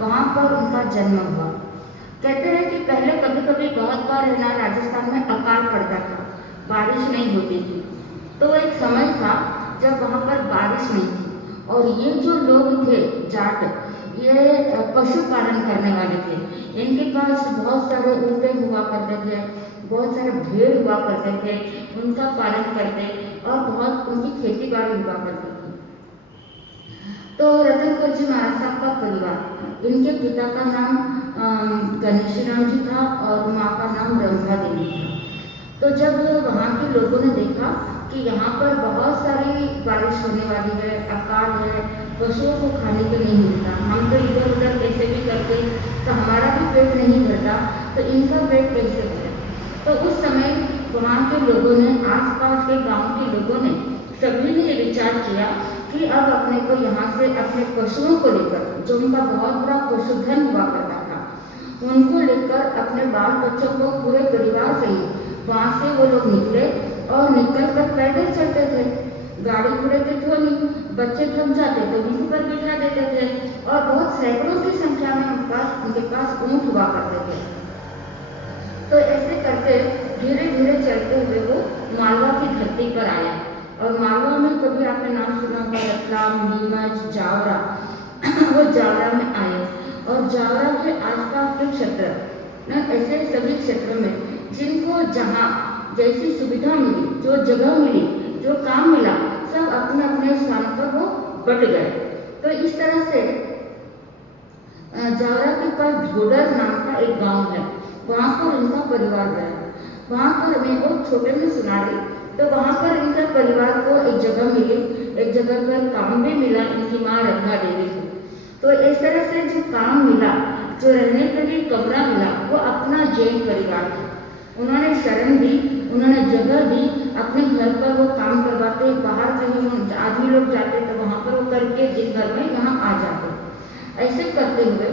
वहाँ पर उनका जन्म हुआ। कहते हैं कि पहले कभी कभी बहुत बार है ना राजस्थान में अकाल पड़ता था, बारिश नहीं होती थी। तो एक समय था जब वहाँ पर बारिश नहीं थी और ये जो लोग थे जाट, ये पशुपालन करने वाले थे। इनके पास बहुत सारे ऊँटे हुआ करते थे, बहुत सारे भेड़ हुआ करते थे, उनका पालन करते और बहुत उनकी खेती बाड़ी हुआ करती थी। तो रतन कौर जी महाराज साहब का परिवार, इनके पिता का नाम गणेशीराम जी था और माँ का नाम रंभा देवी था। तो जब वहाँ के लोगों ने देखा कि यहाँ पर बहुत सारी बारिश होने वाली है, अकाल है, पशुओं को खाने को नहीं मिलता, हम तो इधर उधर कैसे भी करके तो हमारा भी पेट नहीं भरता, तो इनका पेट कैसे भरे। तो उस समय वहाँ के लोगों ने, आसपास के गांव के लोगों ने, सभी ने ये विचार किया कि अब अपने को यहाँ से अपने पशुओं को लेकर, जो उनका बहुत बड़ा पशुधन हुआ करता था, उनको लेकर अपने बाल बच्चों को पूरे परिवार सहित वहाँ से वो लोग निकले और निकल कर पैदल चलते थे। गाड़ी घोड़े थे तो नहीं, बच्चे थक जाते तो उनके पर बिठा देते थे और बहुत सैकड़ों की संख्या में उनके पास ऊँट हुआ करते थे। तो ऐसे करके धीरे धीरे चलते हुए वो मालवा की धरती पर आया। और मालवा में कभी आपने नाम सुना होगा रतलाम, नीमच, जावरा वो जावरा में आए और जावरा के आसपास के क्षेत्र न, ऐसे सभी क्षेत्रों में जिनको जहाँ जैसी सुविधा मिली, जो जगह मिली, जो काम मिला, सब अपने अपने स्थान पर वो बट गए। तो इस तरह से जावरा के पास ढोडर नाम का एक गांव है, वहाँ पर इनका परिवार गया। वहाँ पर हमें वो छोटे में सुना रही, तो वहाँ पर इनका परिवार को एक जगह मिली, एक जगह पर काम भी मिला इनकी माँ रंभा देवी को। तो इस तरह से जो काम मिला, जो रहने के लिए कमरा मिला, वो अपना जैन परिवार था। उन्होंने शरण दी, उन्होंने जगह दी, अपने घर पर वो काम करवाते, बाहर कहीं आदमी लोग जाते तो वहाँ पर वो करके जिन घर में यहाँ आ जाते। ऐसे करते हुए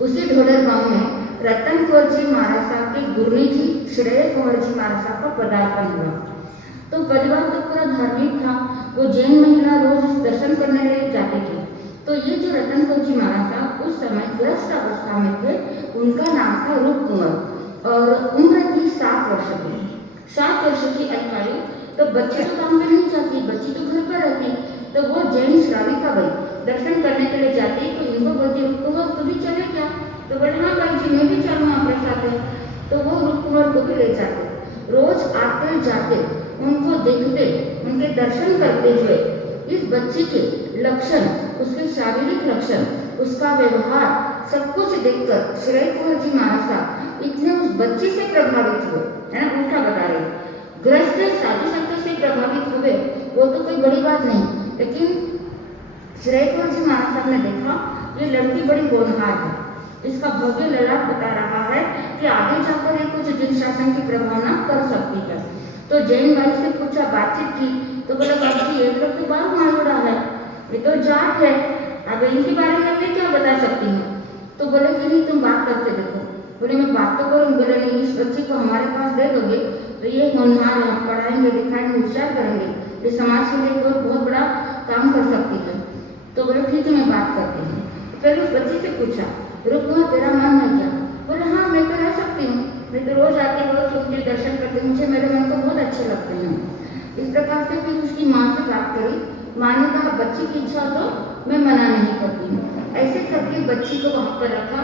उसी ढोडर गांव में रतन कौर जी महाराज साहब के गुरनी जी श्रेय कौर जी महाराज साहब का पदार्पण हुआ। तो परिवार तो पूरा धार्मिक था, वो जैन महिला रोज दर्शन करने लिए जाती थी। तो ये जो रतन कौर जी महाराज साहब उस समय ग्रस्त अवस्था में थे, उनका नाम था रूप कुंवर और उम्र थी 7 वर्ष की। 7 वर्ष की आयु। तो बच्ची तो काम पे नहीं जाती, बच्ची तो घर पर रहती। तो वो जैन श्राविका भाई दर्शन करने के लिए जाती, तो इनको बोलती रूप कुंवर तू भी चले क्या? तो बोले हाँ भाई जी मैं भी चलूँ आपके साथ। तो वो रूप कुंवर को भी ले जाते, रोज आते जाते, उनको देखते, उनके दर्शन करते हुए इस बच्ची के लक्षण, उसके शारीरिक लक्षण, उसका व्यवहार, सब कुछ देखकर श्रेय कौर जी महाराज साहब इतने उस बच्ची से प्रभावित हुए, है ना, उल्टा बता रहे, ग्रस्त साधु संतों से प्रभावित हुए, वो तो कोई बड़ी बात नहीं, लेकिन श्रेय कौर जी महाराज साहब ने देखा ये लड़की बड़ी होनहार है, इसका भव्य ललाट बता रहा है कि आगे जाकर ये कुछ जिन शासन की प्रभावना कर सकती है। तो जैन भाई से पूछा, बातचीत की, तो बोला बाबूजी ये लोग तो बाहर मालूड़ा है, ये तो जाट है, अब इनके बारे में मैं क्या बता सकती हूँ। तो बोले कि नहीं तुम बात करके देखो। बोले मैं बात तो करूँ। बोले नहीं, इस बच्चे को हमारे पास दे दोगे तो ये होनहार है, पढ़ाएंगे लिखाएंगे होशियार करेंगे, ये समाज के लिए कोई बहुत बड़ा काम कर सकती है। तो बोले ठीक है मैं बात करती हूँ। फिर उस बच्ची से पूछा, रुको तेरा मन है क्या? बोले हाँ मैं तो रह सकती हूँ, मैं तो रोज आती हूँ, रोज उनके दर्शन करती हूँ, मुझे मेरे मन को बहुत अच्छे लगते हैं। इस प्रकार से फिर उसकी माँ से बात करी, माँ ने कहा बच्ची की इच्छा तो मैं मना नहीं करती हूँ। ऐसे करके बच्ची को वहाँ पर रखा,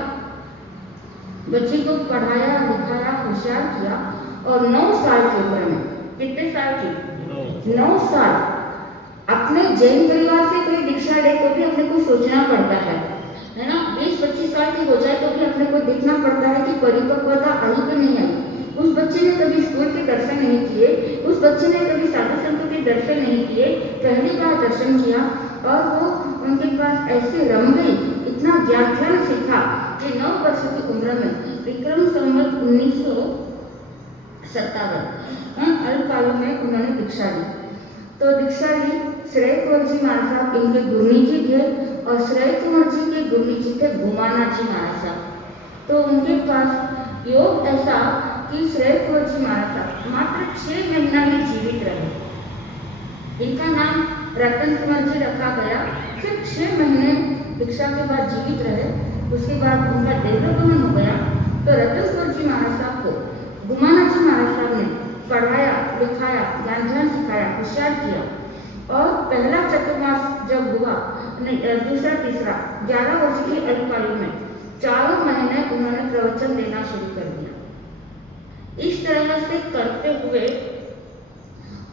बच्ची को पढ़ाया लिखाया होशियार किया और 9 साल की उम्र में, कितने साल की? 9 साल। अपने जैन परिवार से कोई दीक्षा ले तो भी अपने को सोचना पड़ता है ना, 20-25 साल की हो जाए तो भी अपने को देखना पड़ता है कि परिपक्वता आई कि नहीं आई। उस बच्चे ने कभी स्कूल के दर्शन नहीं किए, उस बच्चे ने कभी साधु संतों के दर्शन नहीं किए, पहली बार दर्शन किया और वो उनके पास ऐसे रम गई, इतना ज्ञान सीखा कि 9 वर्ष की उम्र में विक्रम संवत 1957 अल्पकाल में उन्होंने दीक्षा ली। तो दीक्षा ली, श्रेय कौर जी महाराज साहब इनके गुरनी जी थे और श्रेय कुंवर जी के गुरनी जी थे भूमाना जी महाराज साहब। तो उनके पास योग ऐसा कि श्रेय कौर जी महाराज साहब मात्र 6 महीना ही जीवित रहे। इनका नाम रतन कुंवर जी रखा गया, सिर्फ 6 महीने दीक्षा के बाद जीवित रहे, उसके बाद उनका देहागमन हो गया, तो रतनपुर जी महाराज साहब को गुमाना जी महाराज साहब ने पढ़ाया, लिखाया, ज्ञान ध्यान सिखाया, होशियार किया। और पहला चतुर्मास जब हुआ, दूसरा तीसरा 11 वर्ष की आयु में 4 महीने उन्होंने प्रवचन देना शुरू कर दिया। इस तरह से करते हुए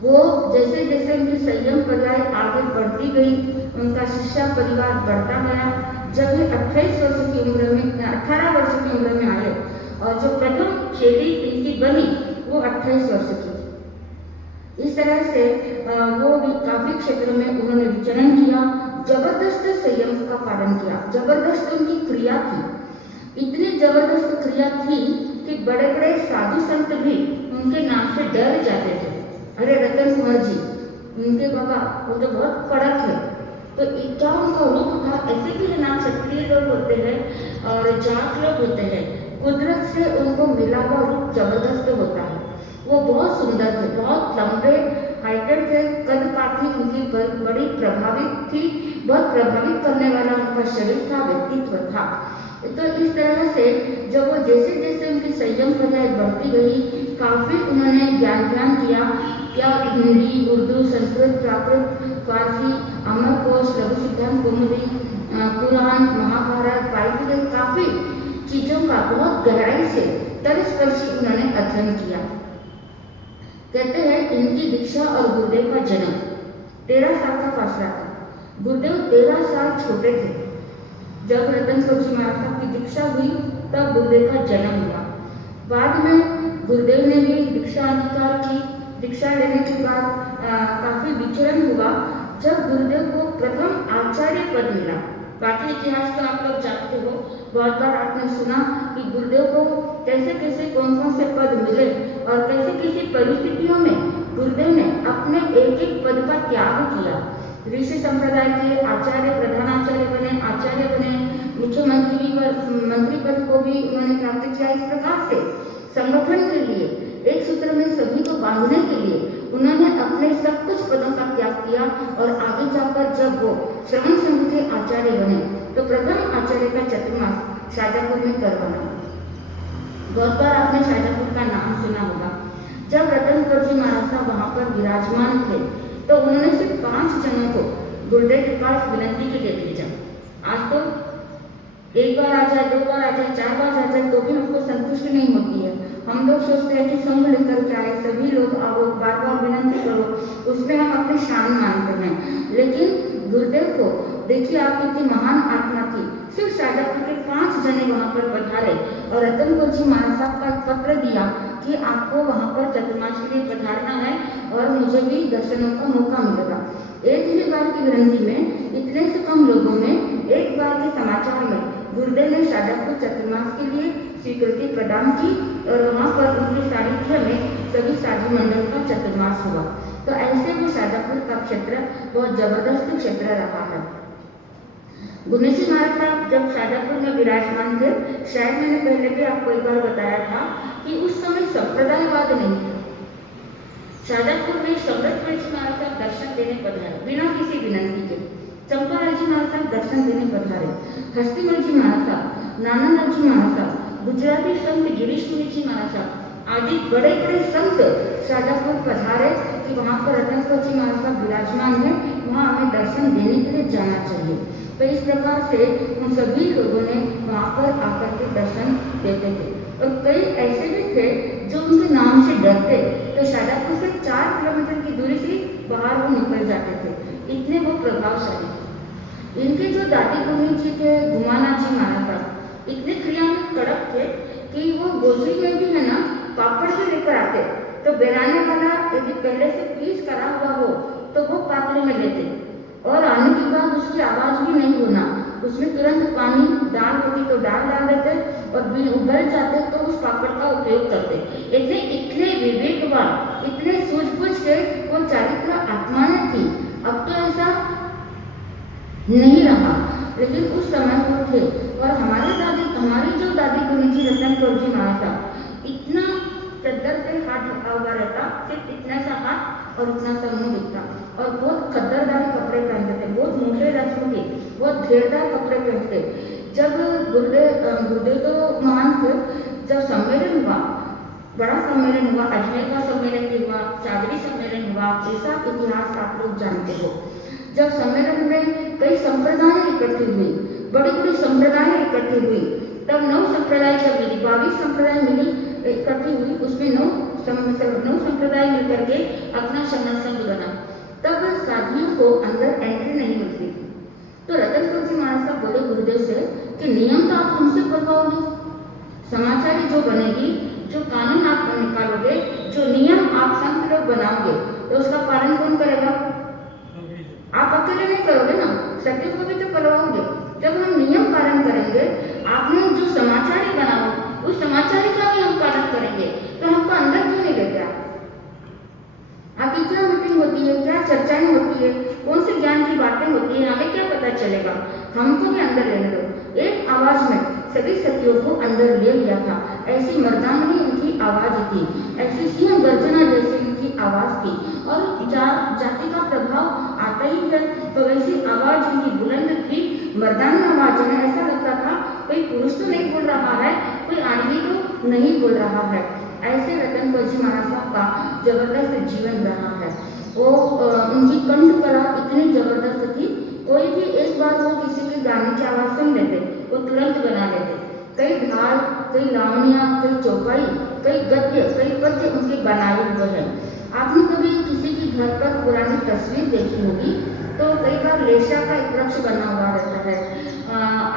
वो जैसे जैसे उनकी संयम पर्याय आगे बढ़ती गई, उनका शिष्या परिवार बढ़ता गया। जब ये 28 वर्ष की उम्र में 18 वर्ष की उम्र में आए और जो प्रथम चेली इनकी बनी वो 28 वर्ष की। इस तरह से वो भी काफी क्षेत्र में उन्होंने विचरण किया, जबरदस्त संयम का पालन किया, जबरदस्त उनकी क्रिया थी। इतनी जबरदस्त क्रिया थी कि बड़े बड़े साधु संत भी उनके नाम से डर जाते थे। अरे रतन कुंवर जी, उनके बाबा वो तो बहुत कड़क है, तो क्या उनका रूप था? ऐसे भी है ना, क्षत्रिय लोग होते हैं और जाट लोग होते हैं, कुदरत से उनको मिला हुआ रूप जबरदस्त होता है। वो बहुत सुंदर थे, बहुत लंबे हाइटेड थे, कद काठी उनकी बड़ी प्रभावित थी, बहुत प्रभावित करने वाला उनका शरीर था, व्यक्तित्व था। तो इस तरह से जब वो जैसे जैसे उनकी संयम पर्याय बढ़ती गई, काफी उन्होंने ज्ञान ध्यान किया। क्या हिंदी, उर्दू, संस्कृत, प्राकृत, फारसी, अमरकोश, लघु सिद्धांत कौमुदी, पुराण, महाभारत, पारिभाषिक, काफी चीजों का बहुत गहराई से तलस्पर्शी उन्होंने अध्ययन किया। कहते हैं इनकी दीक्षा और गुरुदेव का जन्म 13 साल का फासला था। गुरुदेव 13 साल छोटे थे जब रतनपुर जी महाराज साहब की दीक्षा हुई, तब गुरुदेव का जन्म हुआ। बाद में गुरुदेव ने भी दीक्षा अंगीकार की। दीक्षा लेने के बाद काफी विचरण हुआ। जब गुरुदेव को प्रथम आचार्य पद मिला, बाकी इतिहास तो आप लोग जानते हो, बहुत बार आपने सुना कि गुरुदेव को कैसे कैसे कौन कौन से पद मिले और कैसे कैसी परिस्थितियों में गुरुदेव ने अपने एक एक पद का त्याग किया। ऋषि संप्रदाय के आचार्य, प्रधानाचार्य बने, आचार्य बने, मुख्यमंत्री मंत्री पद को भी उन्होंने प्राप्त किया। इस प्रकार से संगठन के लिए, एक सूत्र में सभी को बांधने के लिए उन्होंने अपने सब कुछ पदों का त्याग किया। और आगे जाकर जब वो श्रवण संघ के आचार्य बने, तो प्रथम आचार्य का चतुर्मास शाजापुर में करवाना। बहुत बार आपने शाजापुर का नाम सुना होगा। जब रतनपुर जी महाराज साहब वहाँ पर विराजमान थे, तो उन्होंने सिर्फ 5 जनों को गुरुदेव के पास विनंती के लिए भेजा। आज तो एक बार आ जाए, 2 बार आ जाए, 4 बार आ जाए तो भी हमको संतुष्टि नहीं होती है। हम लोग सोचते हैं कि संघ लेकर के आए, सभी लोग आओ, बार बार विनंती करो, उसमें हम अपनी शान मानते हैं। लेकिन गुरुदेव को देखिए, आप कितनी महान आत्मा थी। सिर्फ शाजापुर के 5 जने वहाँ पर पधारे और रतनपुर जी महाराज साहब का पत्र दिया कि आपको वहाँ पर चतुर्मास के लिए पधारना है और मुझे भी दर्शनों का मौका मिलेगा। एक ही बार की विनंती में इतने से कम लोगों में एक बार के समाचार में गुरुदेव ने शाजापुर चतुर्मास के लिए स्वीकृति प्रदान की और वहाँ पर उनके सानिध्य में सभी साधु मंडल का चतुर्मास हुआ। तो ऐसे वो शाजापुर का क्षेत्र बहुत जबरदस्त क्षेत्र रहा है। गुरु जी महाराज साहब जब शाजापुर में विराजमान थे, शायद मैंने पहले भी आपको एक बार बताया था कि उस समय संप्रदायवाद नहीं था। शाजापुर में सम्राट जी महाराज साहब दर्शन देने पधारे बिना किसी विनंती के। चंपालाल जी महाराज साहब दर्शन देने पधारे। हस्तिमल जी महाराज साहब, नानालाल जी महाराज साहब, गुजराती संत गिरीश मुनि जी महाराज साहब आदि बड़े बड़े संत शाजापुर पधारे कि वहाँ पर रतनपुर जी महाराज साहब विराजमान है, वहाँ हमें दर्शन देने के लिए जाना चाहिए। तो इस प्रकार से उन सभी लोगों ने वहाँ पर आकर के दर्शन देते थे। और कई ऐसे भी थे जो उनके नाम से डरते, तो शाजापुर से 4 किलोमीटर की दूरी से बाहर वो निकल जाते थे, इतने वो प्रभावशाली। इनके जो दादी गुरु जी थे, गुमाना जी महाराज साहब, इतने क्रिया में कड़क थे कि वो गोजरी में भी है ना पापड़ भी लेकर आते, तो बेराने वाला यदि पहले से पीस करा हुआ हो तो वो पापड़ी में लेते और आने के बाद उसकी आवाज भी नहीं होना, उसमें तुरंत पानी, दाल होती तो दाल डाल देते और उबल जाते तो उस पापड़ का उपयोग करते। इतने विवेकवान, इतने सूझबूझ के वो चारित्र आत्माएं थी। अब तो ऐसा नहीं रहा, लेकिन उस समय वो थे। और हमारी जो दादी गुरु जी रतनपुर जी महाराज साहब, इतना चद्दर से हाथ ढका हुआ रहता, सिर्फ इतना सा हाथ और इतना सा मुंह दिखता और बहुत खद्दरदारी कपड़े पहनते थे, बहुत मोटे रस्म थे। बहुत घेरदार कपड़े पहनते। जब गुरुदेव तो महान थे। जब सम्मेलन हुआ, बड़ा सम्मेलन हुआ, अजमेर का सम्मेलन भी हुआ, चादरी सम्मेलन हुआ, ऐसा इतिहास आप लोग जानते हो। जब सम्मेलन में कई संप्रदाय इकट्ठी हुई, बड़ी बड़ी संप्रदाय इकट्ठी हुई, तब 9 संप्रदाय जब मिली, 22 संप्रदाय मिली इकट्ठी हुई, उसमें 9 संप्रदाय मिलकर के अपना शरण संघ बना। तब साधुओं को अंदर एंट्री नहीं मिलती थी। तो रतनपुर जी महाराज साहब बोले गुरुदेव से कि नियम तो आप तुमसे बनवाओगे, समाचारी जो बनेगी, जो कानून आप निकालोगे, जो नियम आप संत लोग बनाओगे, तो उसका पालन कौन करेगा? आप अकेले नहीं करोगे ना, सत्य को भी तो करवाओगे। जब हम नियम पालन करेंगे, आपने जो समाचारी बनाओ उस समाचारी का भी हम पालन करेंगे, तो हमको अंदर क्यों नहीं लेते? आपकी क्या मीटिंग होती है, क्या चर्चाएं होती है, कौन सी ज्ञान की बातें होती है, हमें क्या पता चलेगा? हमको भी अंदर लेने दो। एक आवाज में सभी सतियों को अंदर ले लिया था। ऐसी मर्दानगी उनकी आवाज थी, ऐसी सिंह गर्जना जैसी उनकी आवाज थी। और जाति का प्रभाव आता ही है, तो वैसी आवाज उनकी बुलंद थी, मर्दानी आवाज में ऐसा लगता था कोई पुरुष तो नहीं बोल रहा है, कोई आदमी तो नहीं बोल रहा है। ऐसे रतनपुर जी महाराज साहब का जबरदस्त जीवन रहा है। वो उनकी कंठ कला इतनी जबरदस्त थी, कोई भी एक बार वो किसी के गाने की आवाज सुन लेते, वो तुरंत बना लेते। कई ढाल, कई लावणियाँ, कई चौपाई, कई गद्य, कई पद्य उनके बनाए हुए हैं। आपने कभी किसी के घर पर पुरानी तस्वीर देखी होगी, तो कई बार लेशा का एक वृक्ष बना हुआ रहता है,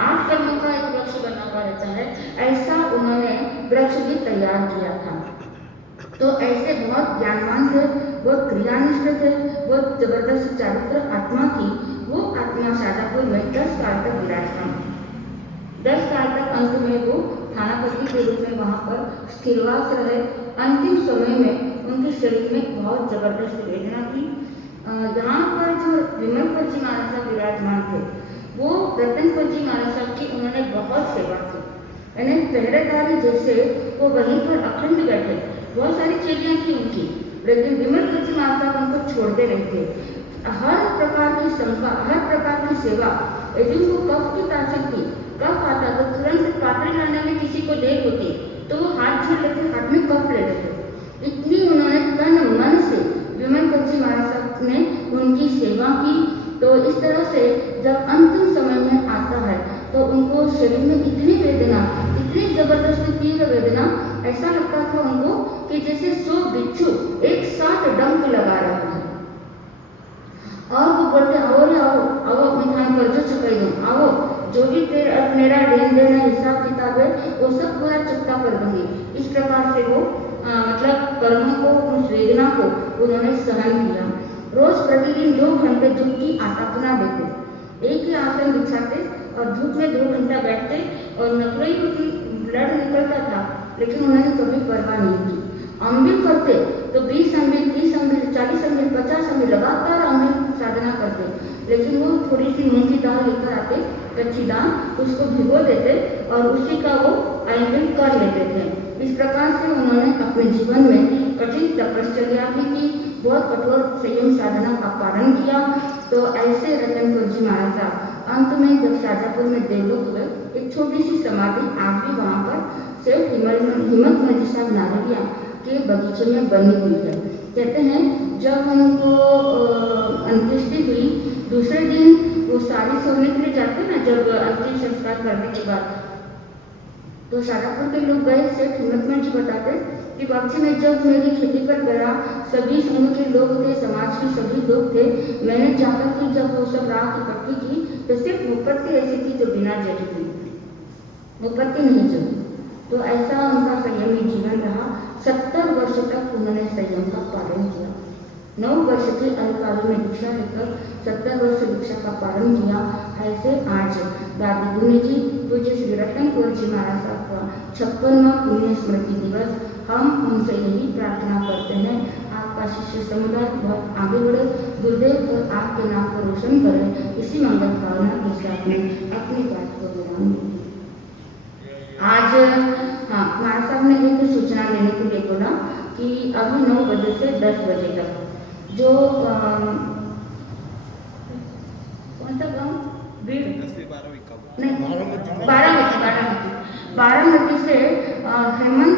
8 कलमों का एक वृक्ष बना हुआ रहता है। ऐसा उन्होंने वृक्ष भी तैयार किया था। तो ऐसे बहुत ज्ञानवान थे, बहुत क्रियानिष्ठ थे, बहुत जबरदस्त चारित्र आत्मा थी। वो आत्मा शाजापुर में 10 साल तक विराजमान, 10 साल तक अंत में वो थानापति के रूप में वहाँ पर स्थिरवास रहे। अंतिम समय में उनके शरीर में बहुत जबरदस्त वेदना थी। यहाँ पर जो विमलपुर जी महाराज साहब विराजमान थे, वो रतनपुर जी महाराज साहब की उन्होंने बहुत सेवा की। यानी पहरेदारी जैसे वो वहीं पर अखंड बैठे। बहुत सारी चेलियाँ थी उनकी, लेकिन विमलपुर जी महाराज साहब उनको छोड़ते नहीं थे। हर प्रकार की शंका, हर प्रकार की सेवा। यदि उनको कफ की ताकत थी, कफ आता तो तुरंत पात्र लाने में किसी को देर होती तो वो हाथ जोड़ लेते, हाथ में कफ ले लेते। इतनी उन्होंने तन मन से विमलपुर जी महाराज साहब ने उनकी सेवा की। तो इस तरह से जब अंतिम समय में आता है तो उनको शरीर में इतनी वेदना, इतनी जबरदस्त तीव्र वेदना, ऐसा लगता था उनको कि जैसे 100 बिच्छू एक साथ डंक लगा रहे हैं। और वो बोलते आओ रे आओ, आओ मैं थान कर्ज चुकाई दूँ, आओ जो भी मेरा लेन देन है, हिसाब किताब है, वो सब पूरा चुकता कर दूंगी। इस प्रकार से वो मतलब कर्मों को, उस वेदना को उन्होंने सहन किया। रोज प्रतिदिन 2 घंटे धूप की आतापना देते, एक ही आसन बिछाते और धूप में 2 घंटा बैठते। और नफरत होती, ब्लड निकलता था, लेकिन उन्होंने कभी परवाह नहीं की। अम्बिल करते तो 20 अम्बिल, 30 अम्बिल, 40 अम्बिल, 50 अम्बिल लगातार अम्बिल साधना करते। लेकिन वो थोड़ी सी मूंग की दाल लेकर आते, कच्ची दाल, उसको भिगो देते और उसी का वो अम्बिल कर लेते थे। इस प्रकार से उन्होंने अपने जीवन में कठिन तपश्चर्या भी की, बहुत कठोर संयम साधना का पालन किया। तो ऐसे रतनपुर जी महाराज साहब अंत में जब शाजापुर में देवलोक हुए, एक छोटी सी समाधि आज भी वहाँ पर सेठ हिम्मत मंजी साहब नारदिया के बगीचे में बनी हुई है। कहते हैं जब उनको अंत्येष्टि हुई, दूसरे दिन वो साड़ी सोने के लिए जाते ना, जब अंतिम संस्कार करने के बाद, तो शाजापुर के लोग गए। सेठ हिम्मत मंजी बताते कि बगीचे में जब मेरी खेती पर गया, सभी समूह के लोग थे, समाज के सभी लोग थे। मैंने जाकर के जब वो सब राख इकट्ठी की तो सिर्फ मुपत्ती ऐसी थी जो बिना जली हुई, मुपत्ती नहीं जली। तो ऐसा उनका संयमी जीवन रहा। 70 वर्ष तक उन्होंने संयम का पालन किया। 9 वर्ष के अधिकारी में दीक्षा लेकर 70 वर्ष दीक्षा का पालन किया। ऐसे आज दादी दुनी जी पूज्य श्री रतनपुर जी महाराज साहब का 56वां पुण्य स्मृति दिवस, हम उनसे यही प्रार्थना करते हैं आपका शिष्य समुदाय बहुत आगे बढ़े, गुरुदेव और आपके नाम को रोशन करें। इसी मंगल भावना के साथ में अपनी बात को विराम दें। आज महाराज साहब ने एक सूचना लेने के लिए बोला कि अभी 9 बजे से 10 बजे तक जो कौन सा गाँव 10वीं 12वीं कब? नहीं, बारामती से हेमंत